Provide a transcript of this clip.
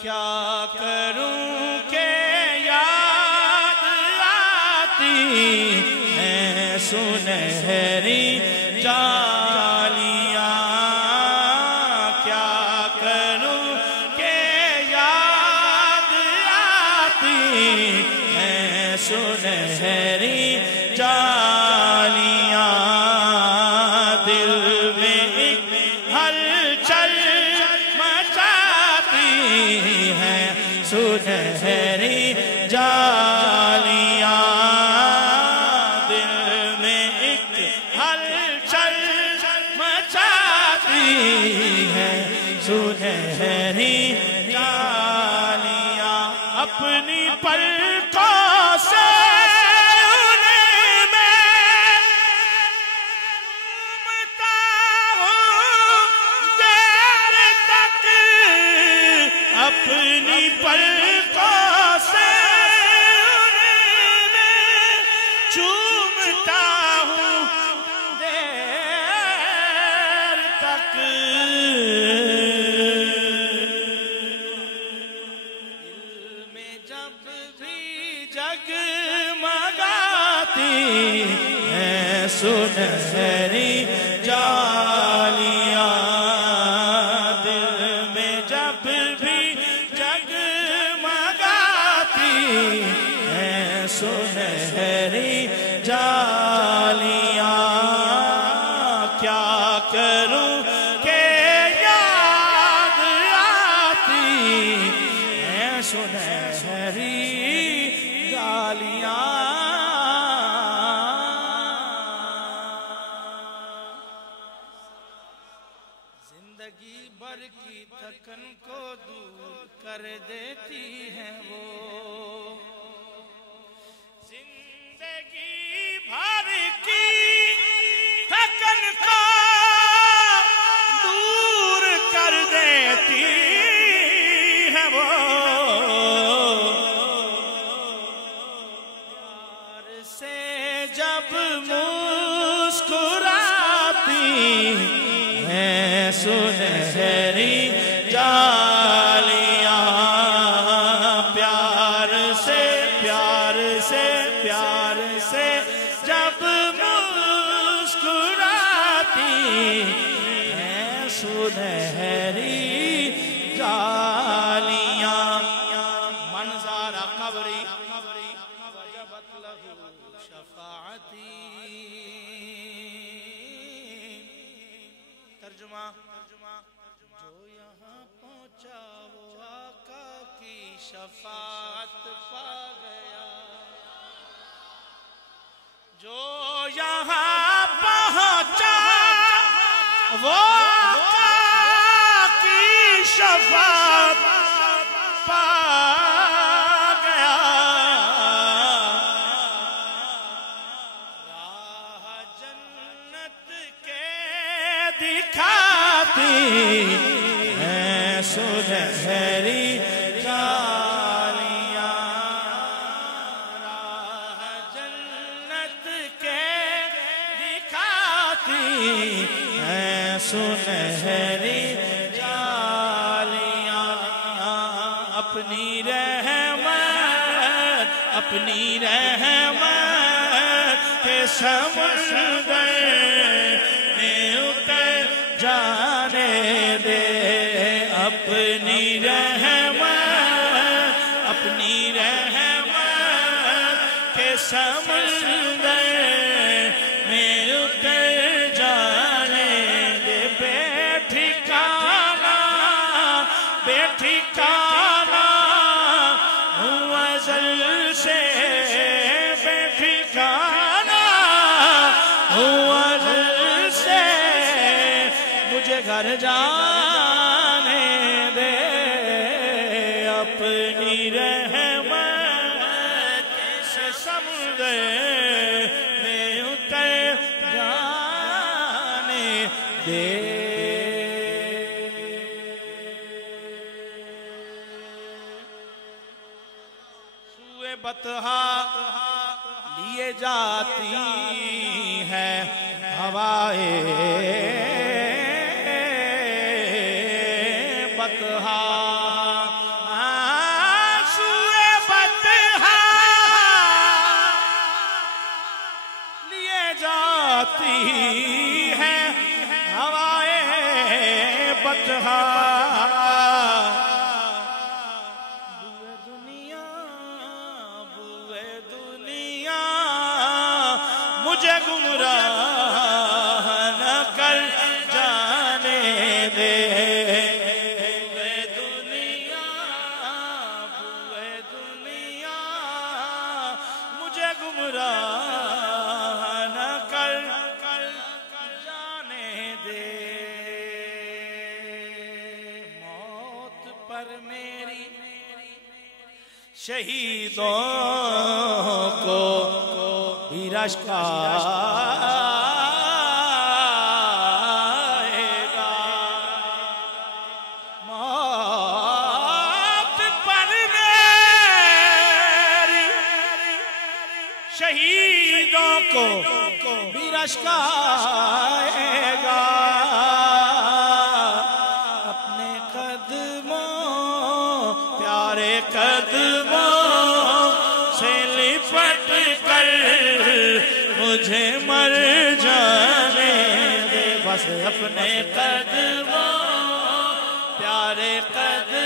کیا کروں کہ یاد آتی ہیں سنہری جالیاں، کیا کروں کہ یاد آتی ہیں سنہری جالیاں، دل میں ایک ہلچل مچاتی ہیں سنہری جالیاں، دل میں ایک ہلچل مچاتی ہیں سنہری جالیاں، اپنی پلکوں سے اپنی پلکوں سے انہیں چومتا ہوں دیر تک، دل میں جب بھی جگمگاتی ہیں سنہری جالیاں، سنہری جالیاں، کیا کروں کہ یاد آتی ہیں سنہری جالیاں، زندگی بھر کی تھکن کو دور کر دیتی ہیں وہ، زندگی بھر کی تھکن کو دور کر دیتی ہے وہ، پیار سے جب مسکراتی ہیں سنہری جالیاں، پیار سے جب مسکراتی ہیں سنہری جالیاں، منظر قبری وجبت لہو شفاعتی، ترجمہ جو یہاں پہنچا وہ آقا کی شفاعت پا گیا، جو یہاں پہنچا وہ آقا کی شفاعت پا گیا، راہ جنت کے دکھاتی ہیں سنہری جالیاں، راہ جنت کے دکھاتی ہیں سنہری جالیاں، اپنی رحمت کے سمندر میں اتر جانے دے، اپنی رحمت کے سمندر میں اتر جانے دے، بے ٹھکانہ ہوں ازل سے، بے ٹھکانہ ہوں ازل سے، مجھے گھر جانے دے، اپنی رحمت سے سمندر میں اتر جانے دے، سوئے بطحا لیے جاتی ہے ہوائے بطحا بطحا بوئے دنیا مجھے گمراہ نہ کر جانے دے بوئے دنیا مجھے گمراہ نہ کر جانے دے موت پر میری شہیدوں کو بھی رشک آئے گا موت پر میری شہیدوں کو بھی رشک آئے گا اپنے قدموں پیارے قدموں سے لپٹ کر مجھے مر جانے دے بس اپنے قدموں پیارے قدموں